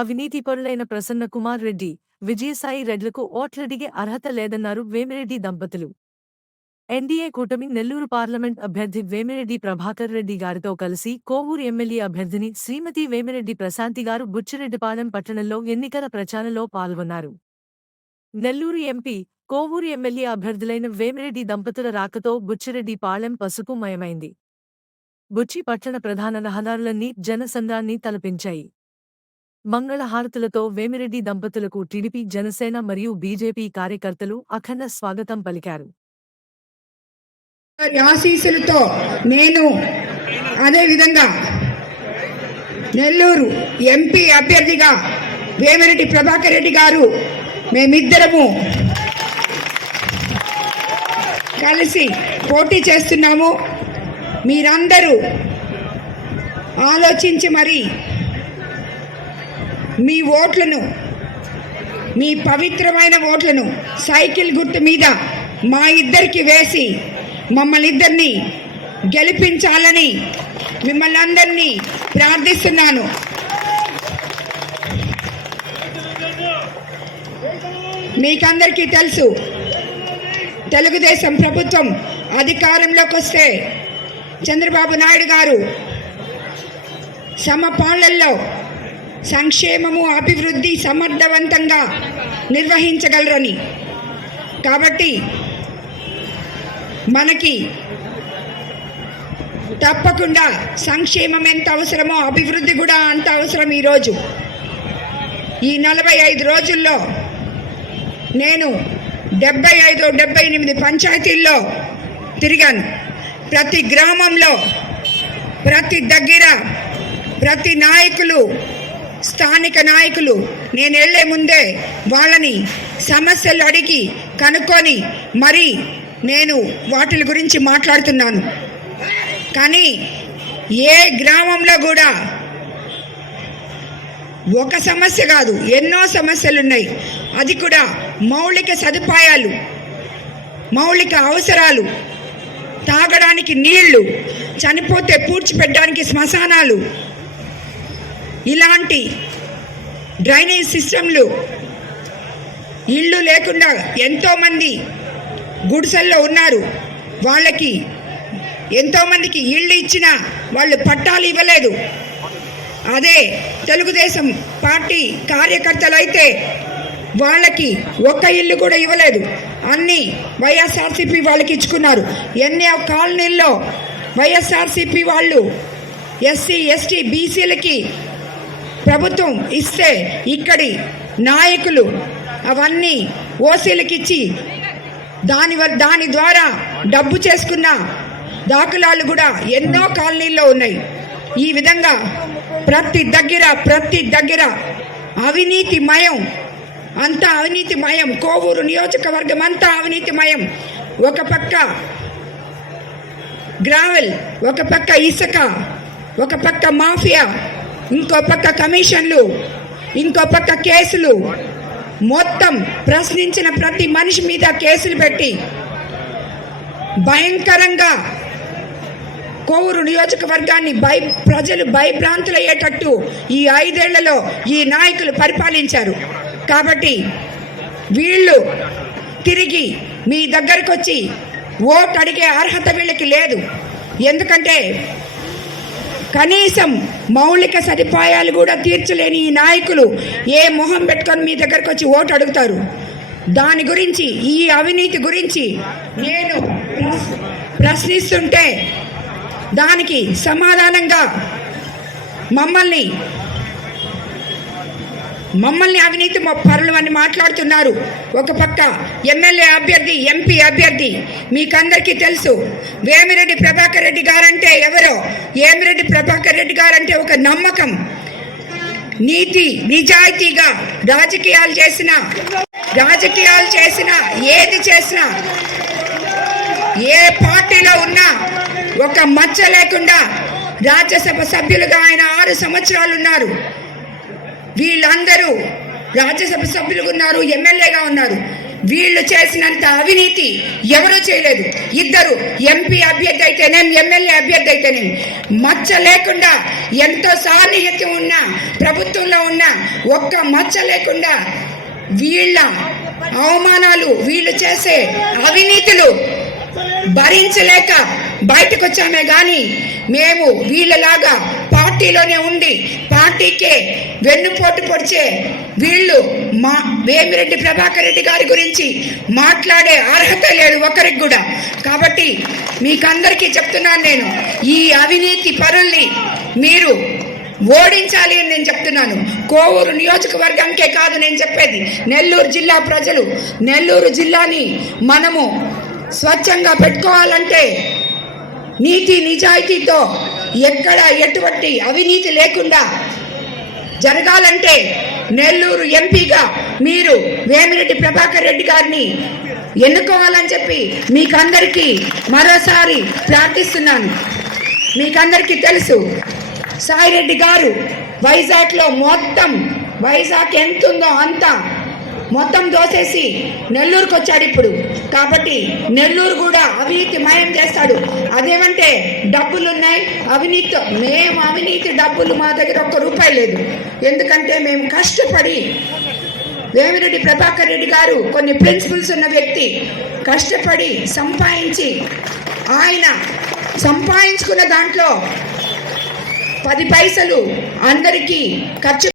అవినీతిపరులైన ప్రసన్న కుమార్ రెడ్డి, విజయసాయి రెడ్లకు ఓట్లడిగే అర్హత లేదన్నారు వేమిరెడ్డి దంపతులు. ఎన్డీఏ కూటమి నెల్లూరు పార్లమెంట్ అభ్యర్థి వేమిరెడ్డి ప్రభాకర్ రెడ్డి గారితో కలిసి కోవూరు ఎమ్మెల్యే అభ్యర్థిని శ్రీమతి వేమిరెడ్డి ప్రశాంతి గారు బుచ్చిరెడ్డిపాలెం పట్టణంలో ఎన్నికల ప్రచారంలో పాల్గొన్నారు. నెల్లూరు ఎంపీ, కోవూరు ఎమ్మెల్యే అభ్యర్థులైన వేమిరెడ్డి దంపతుల రాకతో బుచ్చిరెడ్డిపాలెం పసుపు మయమైంది. బుచ్చి పట్టణ ప్రధాన రహదారులన్నీ జనసంద్రాన్ని తలపించాయి. మంగళహారతులతో వేమిరెడ్డి దంపతులకు టీడీపీ, జనసేన మరియు బీజేపీ కార్యకర్తలు అఖండ స్వాగతం పలికారు. ఆశీస్సులతో నేను అదేవిధంగా నెల్లూరు ఎంపీ అభ్యర్థిగా వేమిరెడ్డి ప్రభాకర్ రెడ్డి గారు మేమిద్దరము కలిసి పోటీ చేస్తున్నాము. మీరందరూ ఆలోచించి మరి మీ ఓట్లను, మీ పవిత్రమైన ఓట్లను సైకిల్ గుర్తు మీద మా ఇద్దరికి వేసి మమ్మల్ని ఇద్దరిని గెలిపించాలని మిమ్మల్ని అందరినీ ప్రార్థిస్తున్నాను. మీకందరికీ తెలుసు, తెలుగుదేశం ప్రభుత్వం అధికారంలోకి వస్తే చంద్రబాబు నాయుడు గారు సమపాలనలో సంక్షేమము, అభివృద్ధి సమర్థవంతంగా నిర్వహించగలరని. కాబట్టి మనకి తప్పకుండా సంక్షేమం ఎంత అవసరమో అభివృద్ధి కూడా అంత అవసరం. ఈరోజు ఈ 45 రోజుల్లో నేను 78 పంచాయతీల్లో తిరిగాను. ప్రతి గ్రామంలో, ప్రతి దగ్గర, ప్రతి నాయకులు, స్థానిక నాయకులు నేను వెళ్లే ముందే వాళ్ళని సమస్యలు అడిగి కనుక్కొని మరి నేను వాటి గురించి మాట్లాడుతున్నాను. కానీ ఏ గ్రామంలో కూడా ఒక సమస్య కాదు, ఎన్నో సమస్యలు ఉన్నాయి. అది కూడా మౌలిక సదుపాయాలు, మౌలిక అవసరాలు, తాగడానికి నీళ్లు, చనిపోతే పూడ్చిపెట్టడానికి శ్మశానాలు, ఇలాంటి డ్రైనేజ్ సిస్టంలు, ఇళ్ళు లేకుండా ఎంతోమంది గుడిసెల్లో ఉన్నారు. వాళ్ళకి ఎంతోమందికి ఇళ్ళు ఇచ్చినా వాళ్ళు పట్టాలు ఇవ్వలేదు. అదే తెలుగుదేశం పార్టీ కార్యకర్తలు అయితే వాళ్ళకి ఒక్క ఇల్లు కూడా ఇవ్వలేదు. అన్నీ వైఎస్ఆర్సీపీ వాళ్ళకి ఇచ్చుకున్నారు. ఎన్నో కాలనీల్లో వైఎస్ఆర్సీపీ వాళ్ళు ఎస్సీ, ఎస్టీ, బీసీలకి ప్రభుత్వం ఇస్తే ఇక్కడి నాయకులు అవన్నీ ఓసీలకు ఇచ్చి దాని ద్వారా డబ్బు చేసుకున్న దాఖలాలు కూడా ఎన్నో కాలనీల్లో ఉన్నాయి. ఈ విధంగా ప్రతి దగ్గర అవినీతిమయం, అంతా అవినీతిమయం. కోవూరు నియోజకవర్గం అంతా అవినీతిమయం. ఒక పక్క గ్రావెల్, ఒక పక్క ఇసుక, ఒక పక్క మాఫియా, ఇంకో పక్క కమిషన్లు, ఇంకో పక్క కేసులు. మొత్తం ప్రశ్నించిన ప్రతి మనిషి మీద కేసులు పెట్టి భయంకరంగా కోవూరు నియోజకవర్గాన్ని ప్రజలు భయభ్రాంతులయ్యేటట్టు ఈ 5 ఏళ్లలో ఈ నాయకులు పరిపాలించారు. కాబట్టి వీళ్ళు తిరిగి మీ దగ్గరకు వచ్చి ఓటు అడిగే అర్హత వీళ్ళకి లేదు. ఎందుకంటే కనీసం మౌలిక సదుపాయాలు కూడా తీర్చలేని ఈ నాయకులు ఏ మొహం పెట్టుకొని మీ దగ్గరకు వచ్చి ఓటు అడుగుతారు? దాని గురించి, ఈ అవినీతి గురించి నేను ప్రశ్నిస్తుంటే దానికి సమాధానంగా మమ్మల్ని అవినీతి పరులు అని మాట్లాడుతున్నారు. ఒక పక్క ఎమ్మెల్యే అభ్యర్థి, ఎంపీ అభ్యర్థి. మీకందరికీ తెలుసు వేమిరెడ్డి ప్రభాకర్ రెడ్డి గారంటే ఎవరో. వేమిరెడ్డి ప్రభాకర్ రెడ్డి గారంటే ఒక నమ్మకం, నీతి, నిజాయితీగా రాజకీయాలు చేసిన ఏది చేసినా, ఏ పార్టీలో ఉన్నా ఒక మచ్చ లేకుండా రాజ్యసభ సభ్యులుగా ఆయన 6 సంవత్సరాలు ఉన్నారు. వీళ్ళందరూ రాజ్యసభ సభ్యులుగా ఉన్నారు, ఎమ్మెల్యేగా ఉన్నారు. వీళ్ళు చేసినంత అవినీతి ఎవరూ చేయలేదు. ఇద్దరు ఎంపీ అభ్యర్థి అయితేనేం, ఎమ్మెల్యే అభ్యర్థి అయితేనేం మచ్చ లేకుండా, ఎంతో సాన్నిహిత్యం ఉన్న ప్రభుత్వంలో ఉన్న ఒక్క మచ్చ లేకుండా వీళ్ళ అవమానాలు, వీళ్ళు చేసే అవినీతులు భరించలేక బయటకు వచ్చామే గాని మేము వీళ్ళలాగా పార్టీలోనే ఉండి పార్టీకే వెన్నుపోటు పొడిచే వీళ్ళు మా వేమిరెడ్డి ప్రభాకర్ రెడ్డి గారి గురించి మాట్లాడే అర్హత లేదు ఒకరికి కూడా. కాబట్టి మీకందరికీ చెప్తున్నాను, నేను ఈ అవినీతి పరుల్ని మీరు ఓడించాలి అని నేను చెప్తున్నాను. కోవూరు నియోజకవర్గంకే కాదు నేను చెప్పేది, నెల్లూరు జిల్లా ప్రజలు, నెల్లూరు జిల్లాని మనము స్వచ్ఛంగా పెట్టుకోవాలంటే నీతి నిజాయితీతో ఎక్కడ ఎటువంటి అవినీతి లేకుండా జరగాలంటే నెల్లూరు ఎంపీగా మీరు వేమిరెడ్డి ప్రభాకర్ రెడ్డి గారిని ఎన్నుకోవాలని చెప్పి మీకందరికీ మరోసారి ప్రార్థిస్తున్నాను. మీకందరికీ తెలుసు, సాయిరెడ్డి గారు వైజాగ్లో మొత్తం, వైజాగ్ ఎంత ఉందో అంతా మొత్తం దోసేసి నెల్లూరుకు వచ్చాడు ఇప్పుడు. కాబట్టి నెల్లూరు కూడా అవినీతి మయం చేస్తాడు. అదేమంటే డబ్బులున్నాయి, అవినీతితో మేము అవినీతి డబ్బులు మా దగ్గర ₹1 లేదు. ఎందుకంటే మేము కష్టపడి, వేమిరెడ్డి ప్రభాకర్ రెడ్డి గారు కొన్ని ప్రిన్సిపల్స్ ఉన్న వ్యక్తి, కష్టపడి సంపాదించి ఆయన సంపాదించుకున్న దాంట్లో 10 పైసలు అందరికీ ఖర్చు